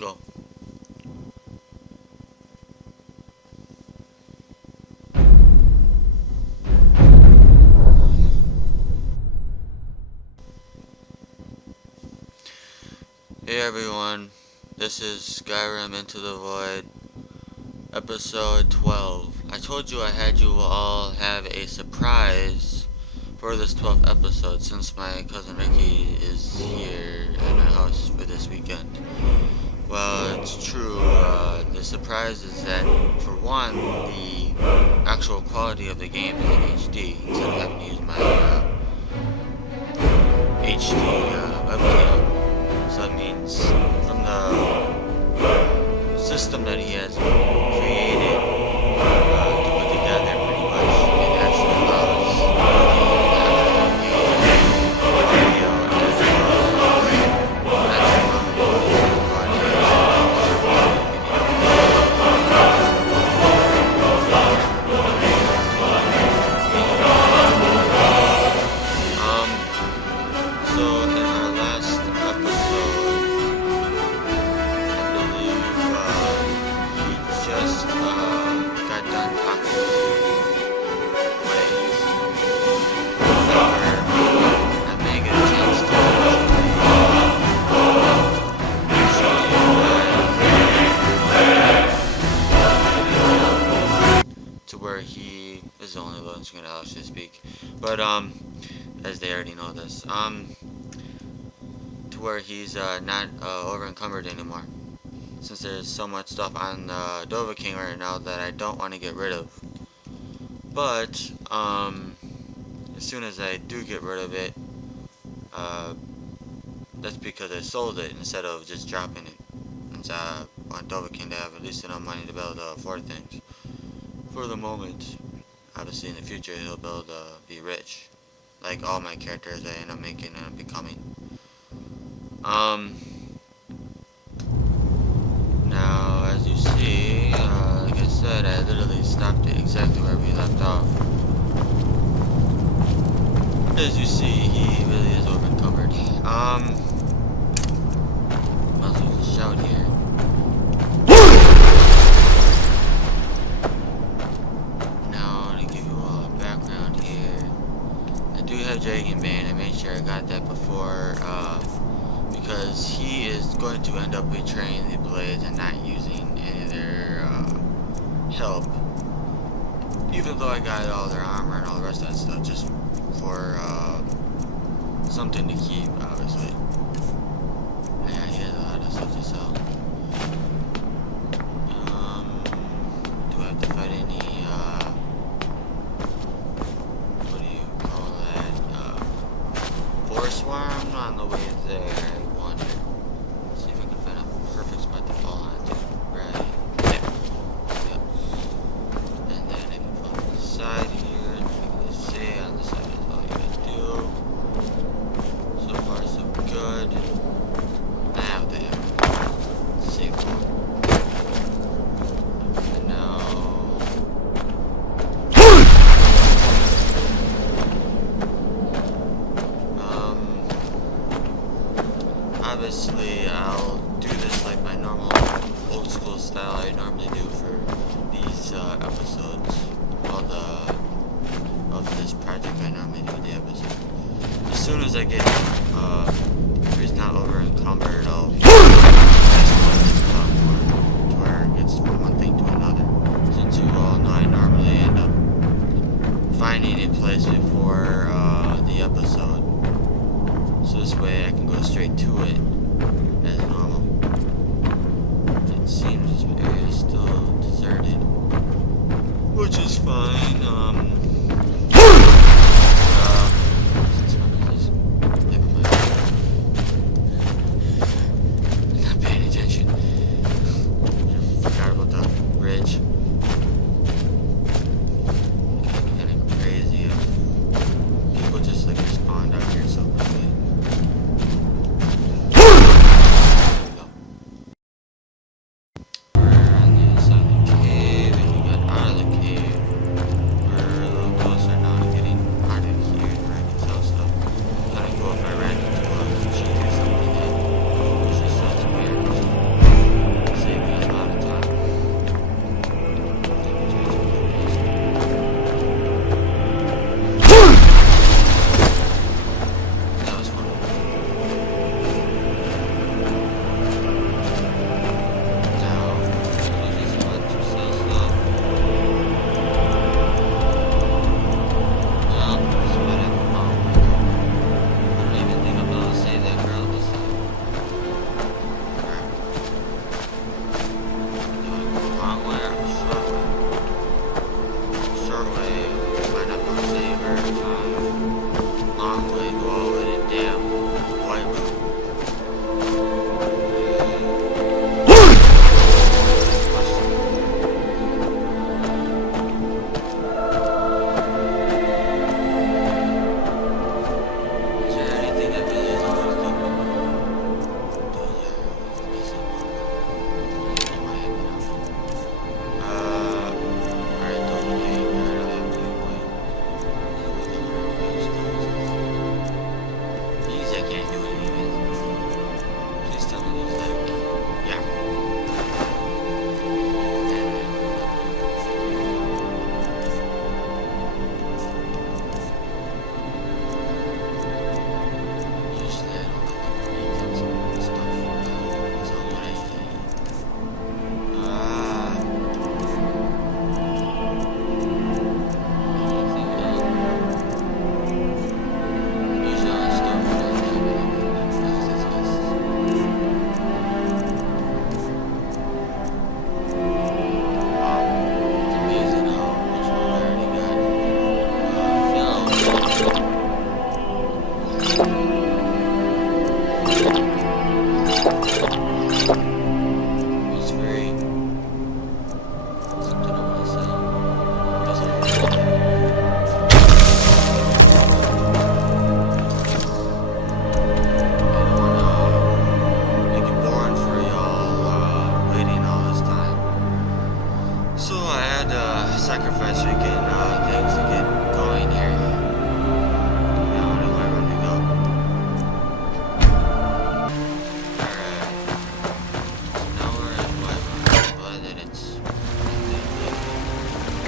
go. Hey everyone, this is Skyrim Into the Void, episode 12. I told you I had you all have a surprise for this 12th episode since my cousin Ricky is here at my house for this weekend. Well, it's true. The surprise is that, for one, the actual quality of the game is in HD instead of having to use my HD webcam. So that means from the system that he has created to put together pretty much, it actually allows the audio as so in our last episode, got done talking to Blaze. However, I may get a chance to show you guys to where he is the only one who's going to actually speak. But, as they already know this, to where he's not over encumbered anymore. Since there's so much stuff on Dovahkiin right now that I don't want to get rid of. But, as soon as I do get rid of it, that's because I sold it instead of just dropping it. Since I want Dovahkiin to have at least enough money to be able to afford things. For the moment, obviously in the future he'll be able to be rich. Like all my characters I end up making and becoming. Now, as you see, like I said, I literally stopped it exactly where we left off. As you see, he really is over encumbered. Might as well just shout here. Now, to give you all a background here, I do have Dragon Bane. I made sure I got that before, because he is going to end up betraying the Blades and not using any of their help. Even though I got all their armor and all the rest of that stuff, just for something to keep, obviously. Yeah, he has a lot of stuff to sell. Do I have to fight any, what do you call that, forest worm on the way there? Obviously, I'll do this like my normal old school style I normally do for these episodes. Of this project I normally do the episode. As soon as I get if he's not over encumbered, I'll that's what it's called for, to where it gets from one thing to another. Since you all know I normally end up finding a place before the episode. So this way I can go straight to it as normal. It seems this area is still deserted, which is fine. Not paying attention. Forgot about the bridge. Kind of crazy if people just like spawned out here so quickly.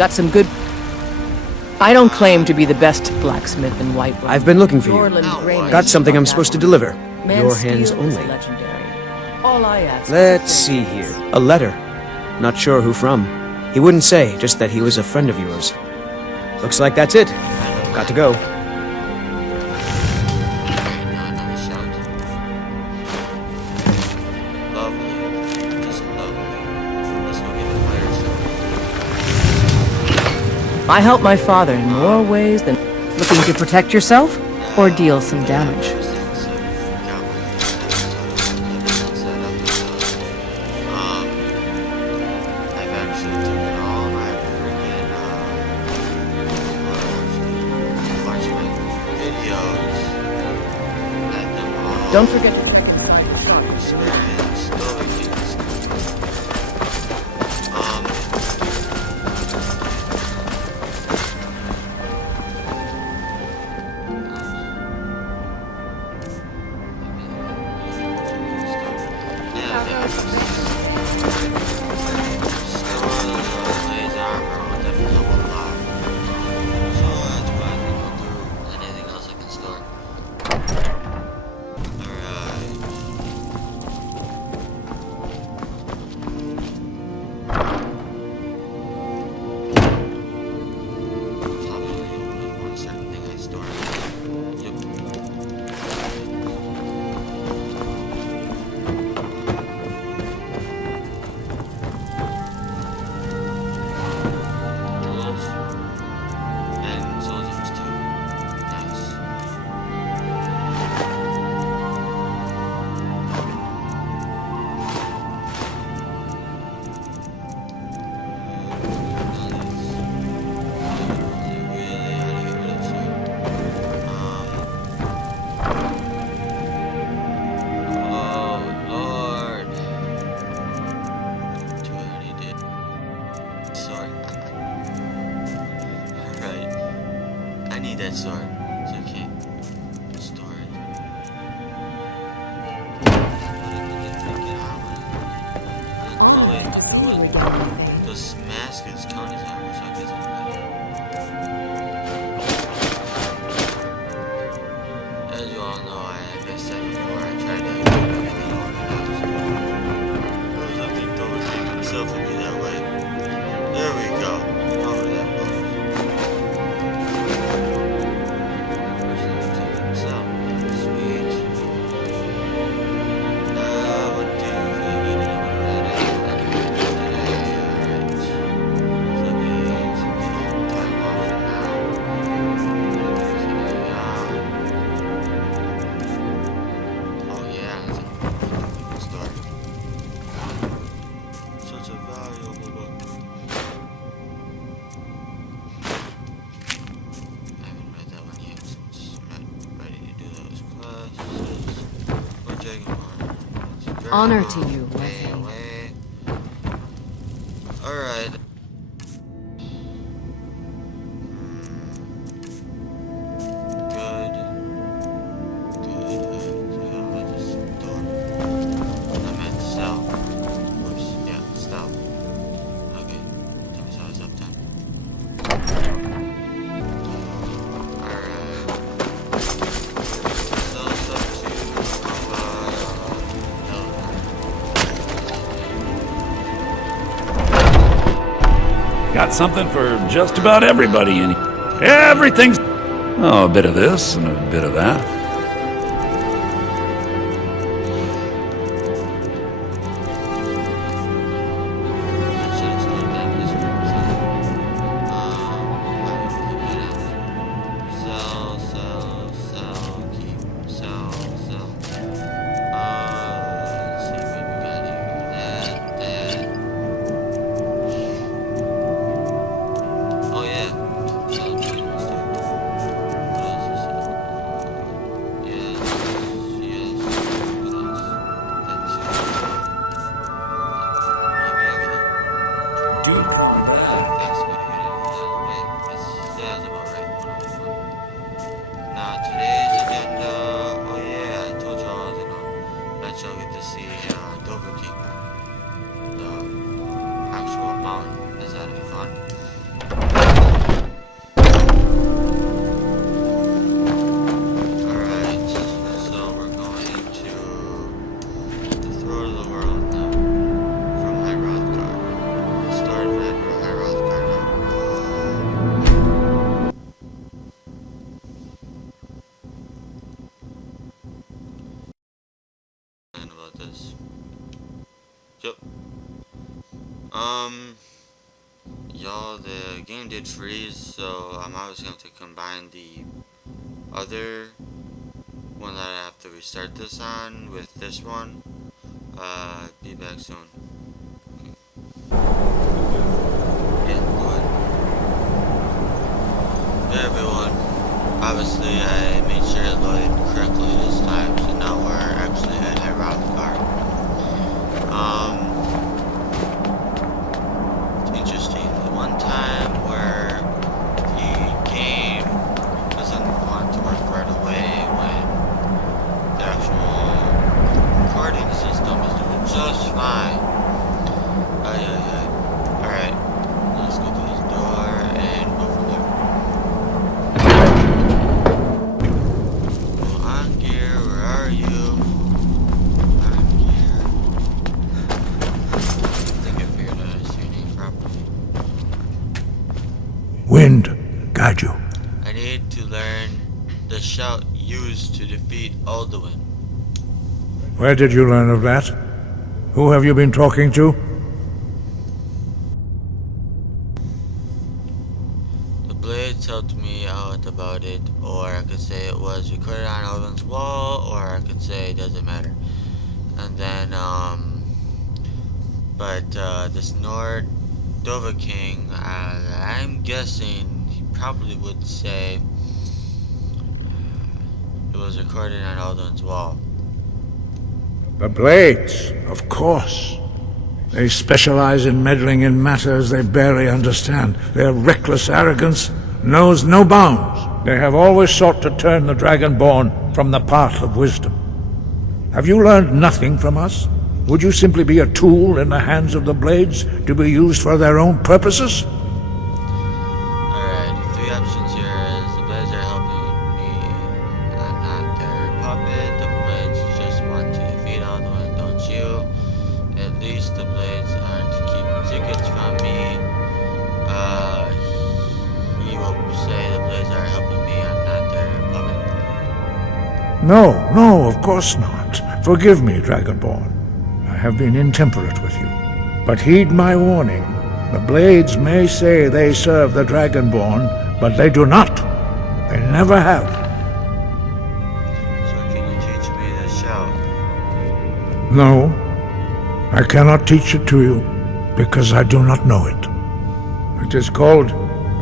Got some good... I don't claim to be the best blacksmith in Whiterun. I've been looking for you. Norland Greyman Got something I'm supposed to deliver. Man Your hands steel is only. legendary. All I ask is Let's a see favor. here. A letter. Not sure who from. He wouldn't say, just that he was a friend of yours. Looks like that's it. Got to go. Another shout. Lovely. Just lovely. Let's go get the fire started. I help my father in more ways than... Looking to protect yourself? Or deal some damage? I've actually taken all my freaking, watching my videos, at them all. Don't forget to like the shot. Experience, Dovahkiin that sword, so I can't store it. Oh wait, but there was those maskets count as armor, so I guess I'm ready. As you all know, like I said before, I tried to do everything organized. I think Dovahkiin himself would be that way. There we go. Oh, that was. Honor to you, Wesley. Alright. Good. I'm at the store. I'm at the cell. Oops. Yeah, stop. Okay. Tell me so it's up time. Alright. Sell stuff to Got something for just about everybody in here. Everything's... Oh, a bit of this and a bit of that. Dovahkiin, the actual mountain. Is that fun? Tries. Yep. Y'all, the game did freeze, so I'm obviously going to combine the other one that I have to restart this on with this one. Be back soon. Yeah, go ahead. Hey everyone. Obviously, I made sure it loaded correctly this time, so now we're actually at Hrothgar. Interesting. The one time where the game doesn't want to work right away when the actual recording system is doing just fine. Alright, let's go through this door and go from there. Well, Angear, where are you? Angear. I think I figured out how to say your name properly. Wind, guide you. I need to learn the shout used to defeat Alduin. Where did you learn of that? Who have you been talking to? The Blades helped me out about it, or I could say it was recorded on Alduin's wall, or I could say it doesn't matter. And then, this Nord Dovahkiin, I'm guessing he probably would say it was recorded on Alduin's wall. The Blades, of course. They specialize in meddling in matters they barely understand. Their reckless arrogance knows no bounds. They have always sought to turn the Dragonborn from the path of wisdom. Have you learned nothing from us? Would you simply be a tool in the hands of the Blades to be used for their own purposes? Alright, three options here is the Blades are helping me. I'm not their puppet. The Blades just want to defeat Alduin, don't you? At least the Blades aren't keeping secrets from me. He will say the Blades are helping me. I'm not their puppet. No, of course not. Forgive me, Dragonborn. I have been intemperate with you. But heed my warning. The Blades may say they serve the Dragonborn, but they do not. They never have. So can you teach me this shout? No, I cannot teach it to you, because I do not know it. It is called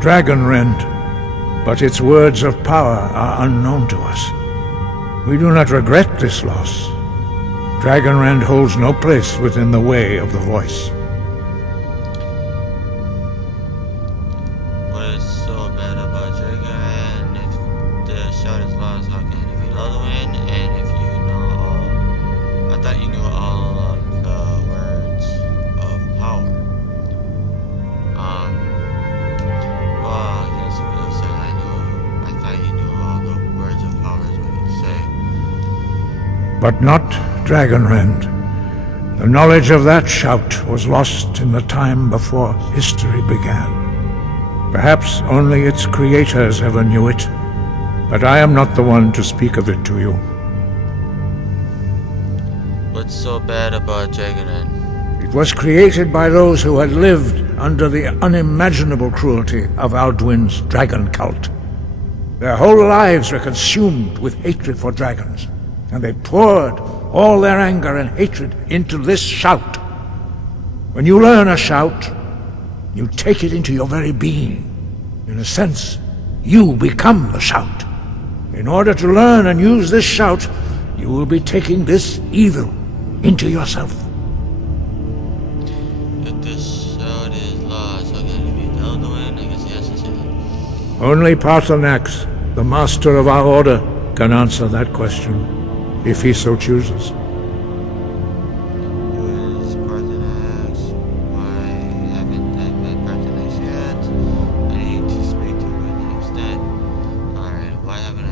Dragon Rend, but its words of power are unknown to us. We do not regret this loss. Dragonrend holds no place within the way of the voice. What is so bad about Dragonrend? If the shout is lost, how can I defeat Alduin? And if you know all... I thought you knew all of the words of power. Well, that's what you said. I thought you knew all the words of power is what you say. But not Dragonrend. The knowledge of that shout was lost in the time before history began. Perhaps only its creators ever knew it, but I am not the one to speak of it to you. What's so bad about Dragonrend? It was created by those who had lived under the unimaginable cruelty of Alduin's dragon cult. Their whole lives were consumed with hatred for dragons, and they poured all their anger and hatred into this shout. When you learn a shout, you take it into your very being. In a sense, you become the shout. In order to learn and use this shout, you will be taking this evil into yourself. If this shout is lost, how can I defeat Alduin? I guess he has to say that. Only Paarthurnax, the master of our order, can answer that question, if he so chooses. Who is Paarthurnax? Why haven't I met Paarthurnax yet? I need to speak to him instead. Alright, why haven't I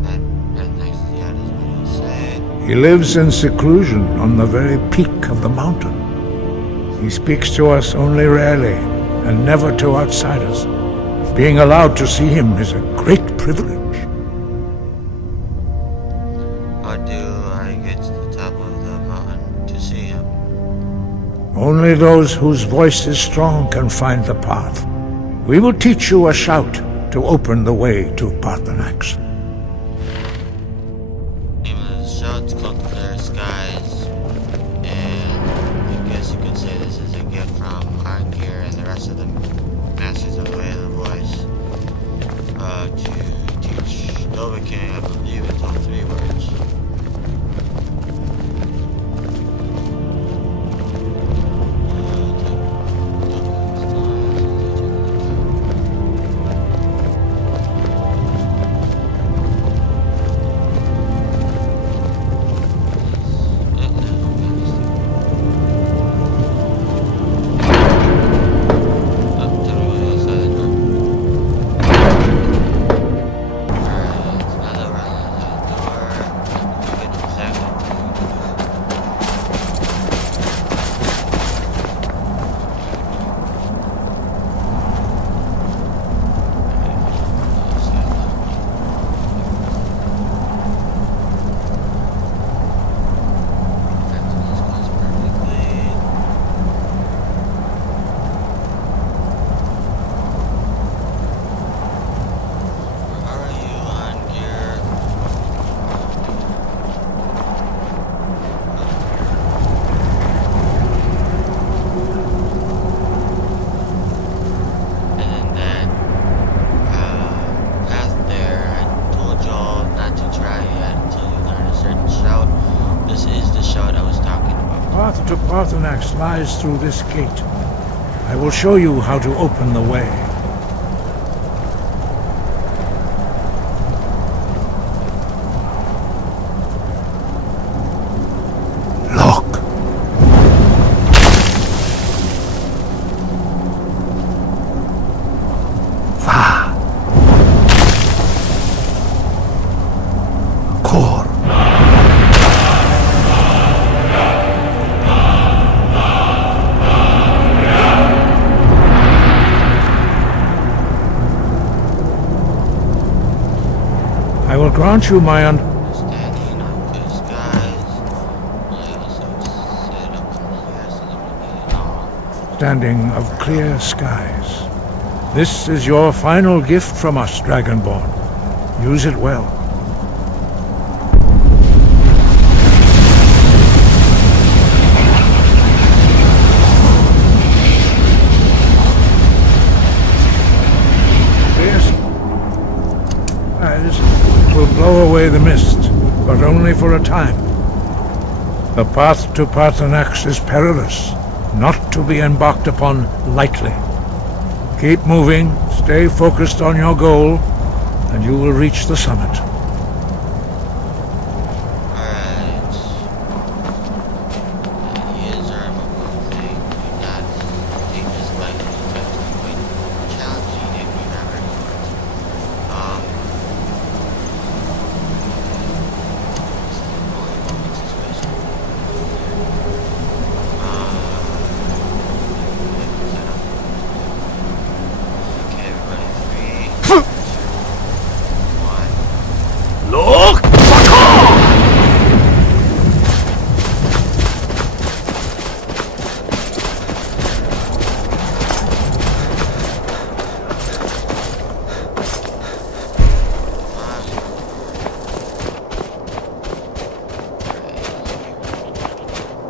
met Paarthurnax yet is what he'll say. He lives in seclusion on the very peak of the mountain. He speaks to us only rarely, and never to outsiders. Being allowed to see him is a great privilege. How do I get to the top of the mountain? Only those whose voice is strong can find the path. We will teach you a shout to open the way to Paarthurnax. Name of the show, it's called Clear Skies, and I guess you could say this is a gift from Arngir and the rest of the Masters of the Way of the Voice to teach Dovahkiin, I believe it's all 3 words. To Paarthurnax lies through this gate. I will show you how to open the way. Look. Va. Kor. I will grant you my Standing on clear skies. I also sit up in the grass and understanding of clear skies. This is your final gift from us, Dragonborn. Use it well. Will blow away the mist, but only for a time. The path to Paarthurnax is perilous, not to be embarked upon lightly. Keep moving, stay focused on your goal, and you will reach the summit. Alright. Here's our one thing. Do not take this lightly. It's actually quite challenging if you've ever okay, everybody, 3, 2, 1. Look!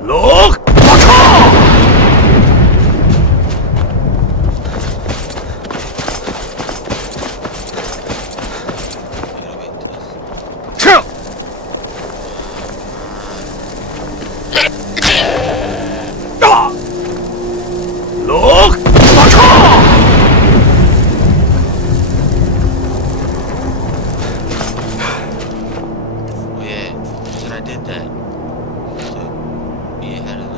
Look! Look! Oh yeah, should I did that? So be ahead of the.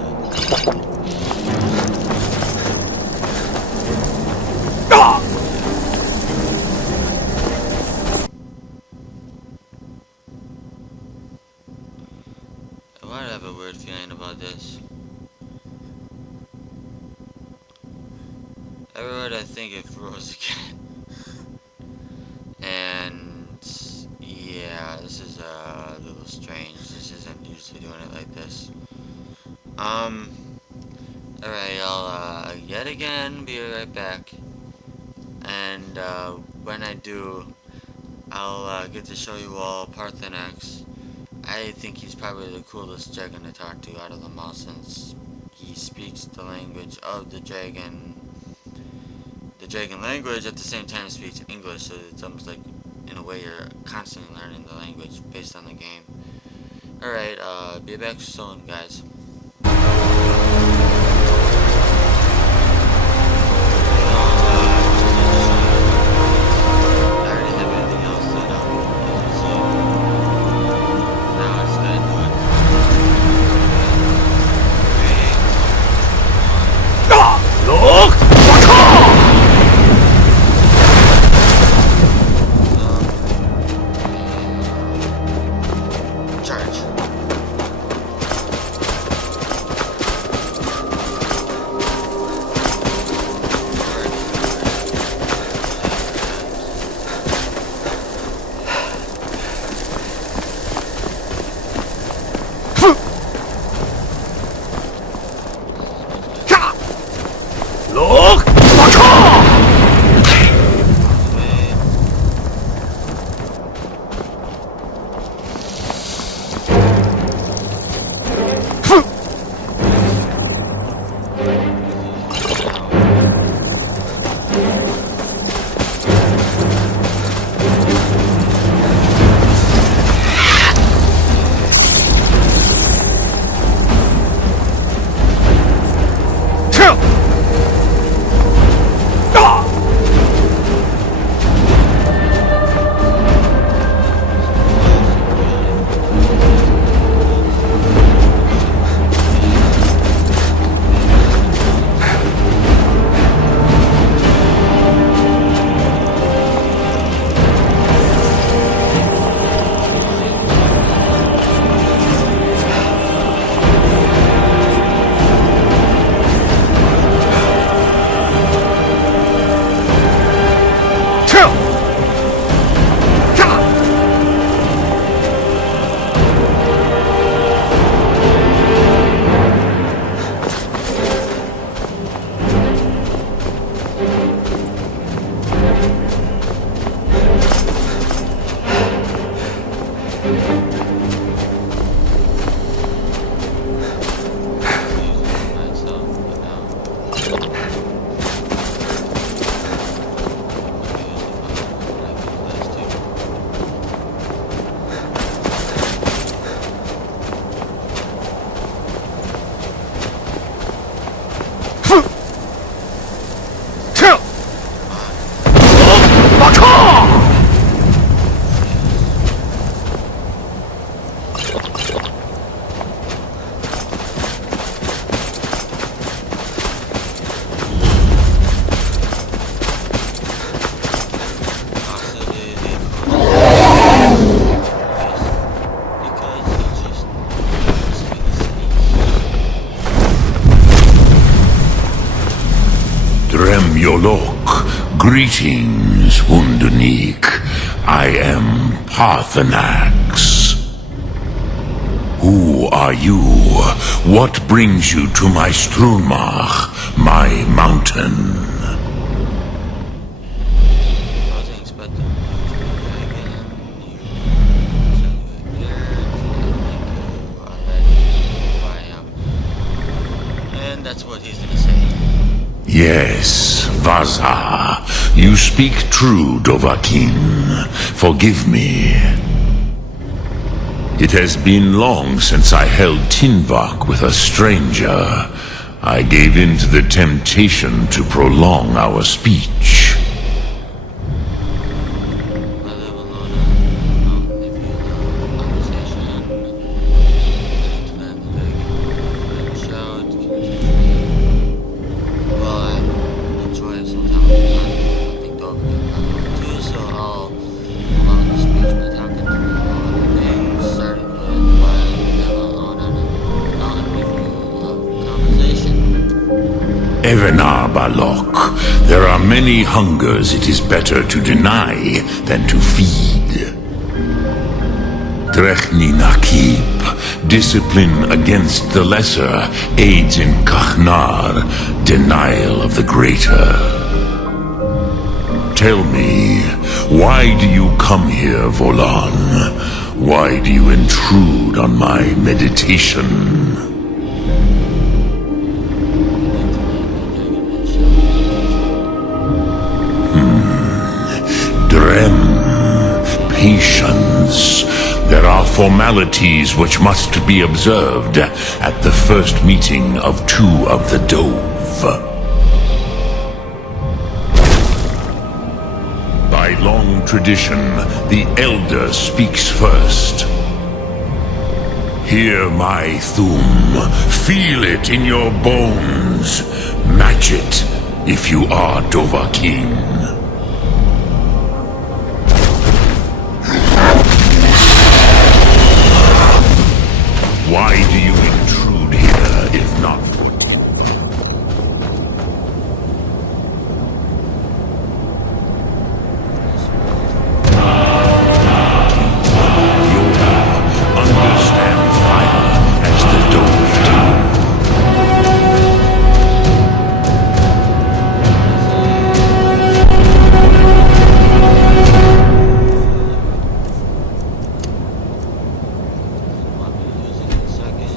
Why do I have a weird feeling about this? Everywhere I think it froze again. And yeah, this is a little strange. This isn't usually doing it like this. Alright, I'll yet again be right back. And when I do, I'll get to show you all Paarthurnax. I think he's probably the coolest dragon to talk to out of them all, since he speaks the language of the dragon language, at the same time speaks English, so it's almost like, in a way, you're constantly learning the language based on the game. Alright, be back soon, guys. Greetings, Wunderneek. I am Paarthurnax. Who are you? What brings you to my Strunmach, my mountain? And that's what he's gonna say. Yes, Vaza. You speak true, Dovahkiin. Forgive me. It has been long since I held Tinvak with a stranger. I gave in to the temptation to prolong our speech. Evenar Balok, there are many hungers it is better to deny than to feed. Drechni Nakib, discipline against the lesser aids in Kachnar, denial of the greater. Tell me, why do you come here, Volan? Why do you intrude on my meditation? Drem, patience. There are formalities which must be observed at the first meeting of two of the Dove. By long tradition, the Elder speaks first. Hear my Thum. Feel it in your bones. Match it if you are Dovahkiin. Why do you intrude here, if not for understand fire as the Dove do. I'll be using it in a second.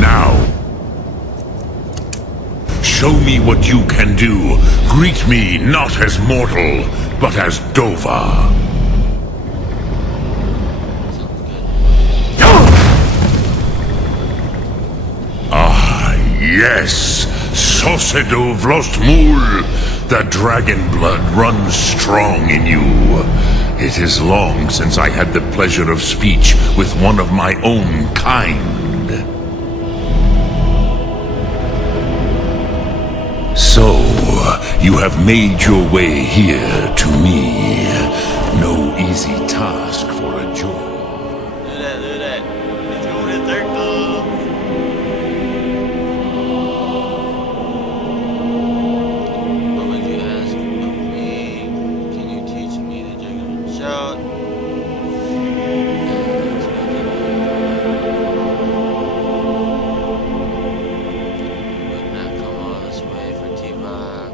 Now, show me what you can do. Greet me not as mortal, but as Dova. Ah, yes, Sosedo Vlostmul. The dragon blood runs strong in you. It is long since I had the pleasure of speech with one of my own kind. So, you have made your way here to me. No easy task for a Jor. Look at that. Let's go in a circle. What would you ask of me? Can you teach me the dragon shout? Would not come all this way for T-Rock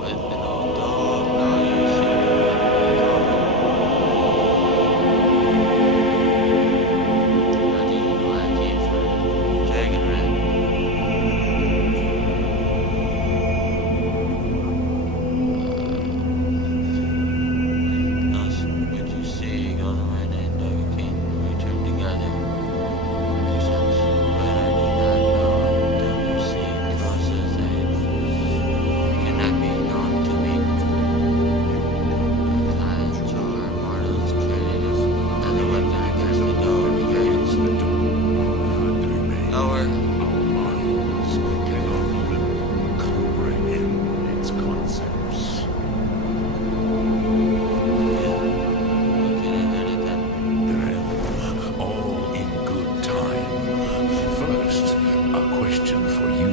with an old dog. No, you see. How do you like it for Dragon Red? Thus would you see Golden and Dovahkiin return together? But I do not know until you see causes that cannot be known to me. Kind Jor mortals created as a weapon against the dog against our minds cannot even comprehend its concepts. looking at it then. All in good time. First, a question for you.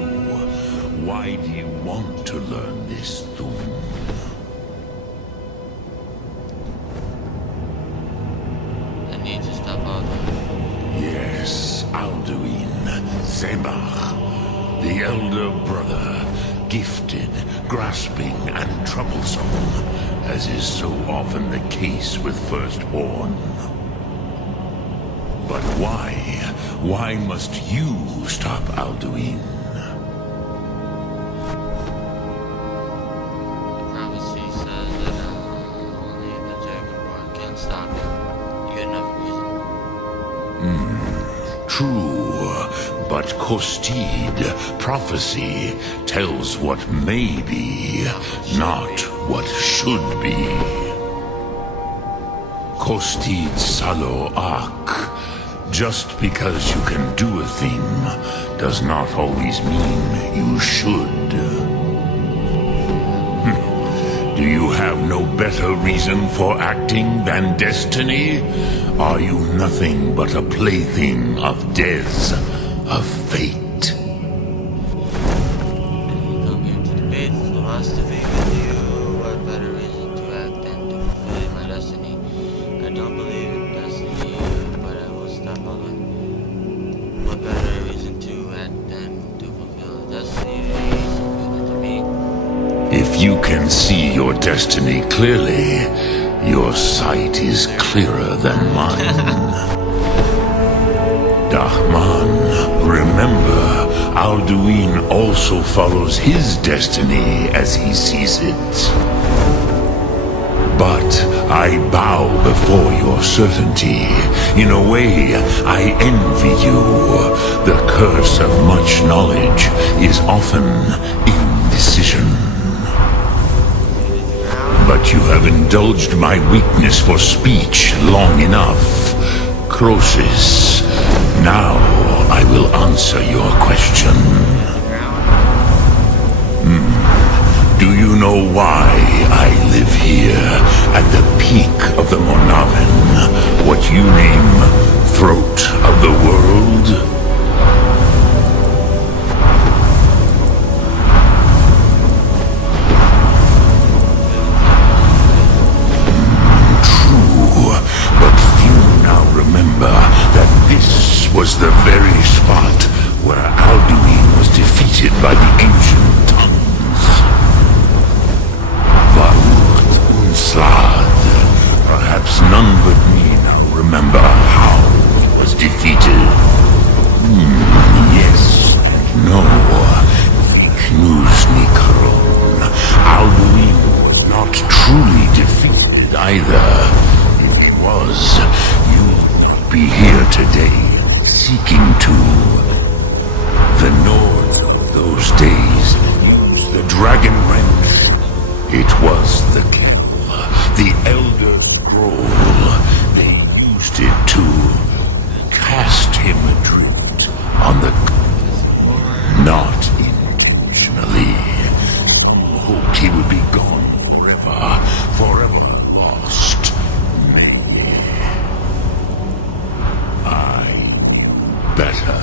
Why do you want to learn this Thum? I need to stop all the Yes, Alduin, Zebach, the elder brother, gifted, grasping, and troublesome, as is so often the case with firstborn. But why? Why must you stop Alduin? prophecy says that only the Dragonborn can stop it. You got enough reason. True, but Kostid, prophecy, tells what may be, not what should be. Kostid Salo Ak. Just because you can do a thing does not always mean you should. Do you have no better reason for acting than destiny? Are you nothing but a plaything of Des, of fate? Come here to debate for us to be with you. What better reason to act than to fulfill my destiny? I don't believe in destiny, but I will stop following. What better reason to act than to fulfill destiny? Given to me. If you can see your destiny clearly, your sight is clearer than mine. Dahman, remember, Alduin also follows his destiny as he sees it. But I bow before your certainty. In a way, I envy you. The curse of much knowledge is often indecision. But you have indulged my weakness for speech long enough. Croesus, now I will answer your question. Do you know why I live here at the peak of the Monaven, what you name throat of the world? But few now remember that this was the very spot where Alduin was defeated by the ancient tongues. Varut Unslad. Perhaps none but me now remember how he was defeated. Yes and no. Fake news, Nikaron. Alduin was not truly defeated either. Was, you would be here today, seeking to. The North, those days, used the Dragon Wrench. It was the kill, the Elder's Scroll. They used it to cast him adrift on the... Not intentionally. Hoped he would be gone forever lost. Better.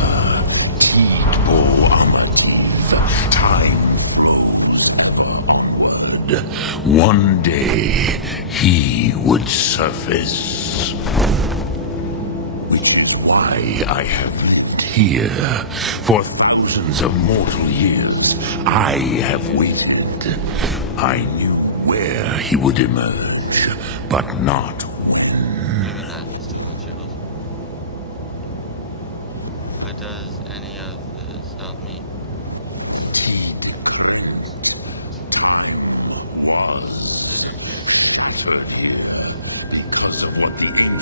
Time. One day he would surface. Which is why I have lived here for thousands of mortal years. I have waited. I knew where he would emerge, but not Does any of this help me? Was entered here because of what he did.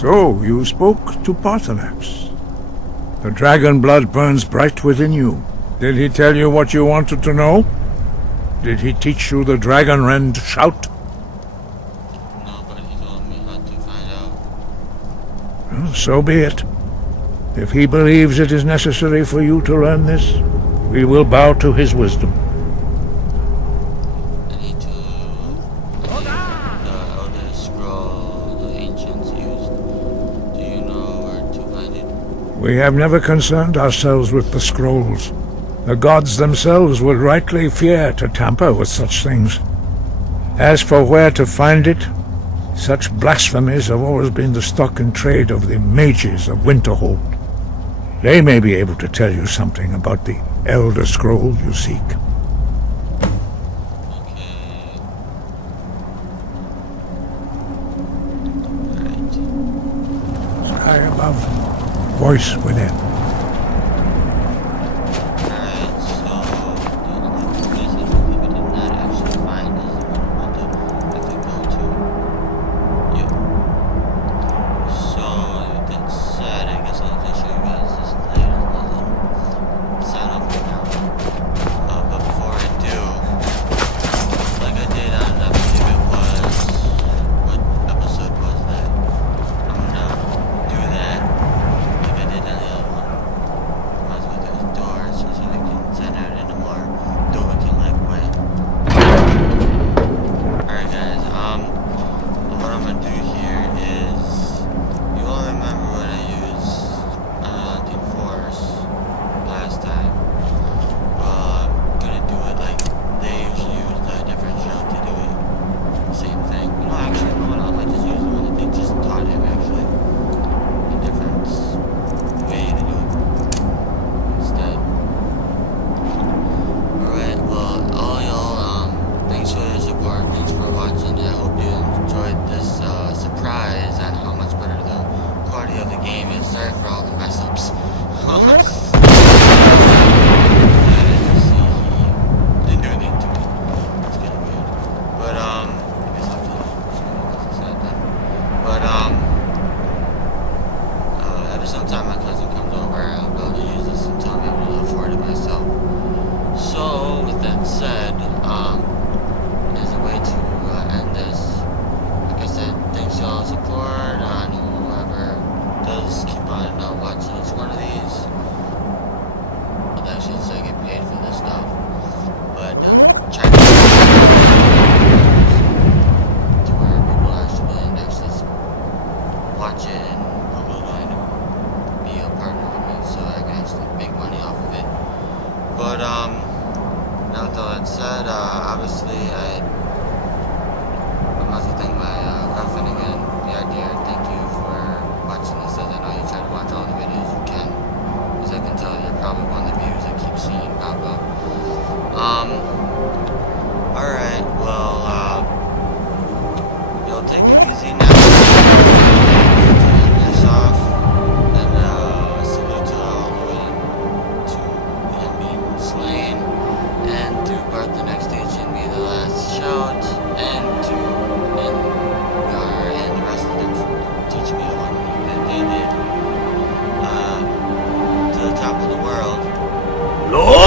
So, you spoke to Paarthurnax. The dragon blood burns bright within you. Did he tell you what you wanted to know? Did he teach you the dragon rend shout? No, but he told me how to find out. Well, so be it. If he believes it is necessary for you to learn this, we will bow to his wisdom. I need to... the Elder Scroll the ancients used. Do you know where to find it? We have never concerned ourselves with the scrolls. The gods themselves would rightly fear to tamper with such things. As for where to find it, such blasphemies have always been the stock and trade of the mages of Winterhold. They may be able to tell you something about the Elder Scroll you seek. Okay. Alright. Sky above, voice within. Alright, so the only place I believe we did not actually find is the one we want to have to go to. Yep. So with that said, I guess I'll just show you guys this later as a sign off for now. But before I do, like I did on I believe it was what episode was that? I'm gonna do that like I did on the other one. Let's go through this door so I can send out in a more Dovahkiin-like way. Alright guys, what I'm gonna do here is, you all remember when I used Hunting Force last time? Well, I'm gonna do it like they usually use a different show to do it. Same thing. You know, actually, I might just use the one that they just taught him actually. A different way to do it instead. Alright, well, all y'all, thanks for your support, thanks for watching. I hope you enjoyed this surprise on how much better the quality of the game is. Sorry for all the mess ups. Didn't do anything to me. It's getting weird. But, I guess I'll just say that. But, every sometime my cousin comes over, I'll be able to use this until I'm able to afford it myself. So, with that said, there's a way to end this. Like I said, thanks y'all support on whoever does keep on watching each one of these. I'll actually say I get paid for this stuff. But, try to where people actually watch it and hopefully going to be a partner with me so I can actually make money off of it. But now with all that said, obviously I must thank my girlfriend again, the idea. Thank you for watching this, as I know you try to watch all the videos you can. As I can tell, you're probably one of the views I keep seeing pop up. Alright, well, you'll take it easy now. This off. And salute to all the way to him being slain. And to Paarthurnax teaching me the last shout. And to and the rest of them teaching me the one that they did. To the top of the world. Lord!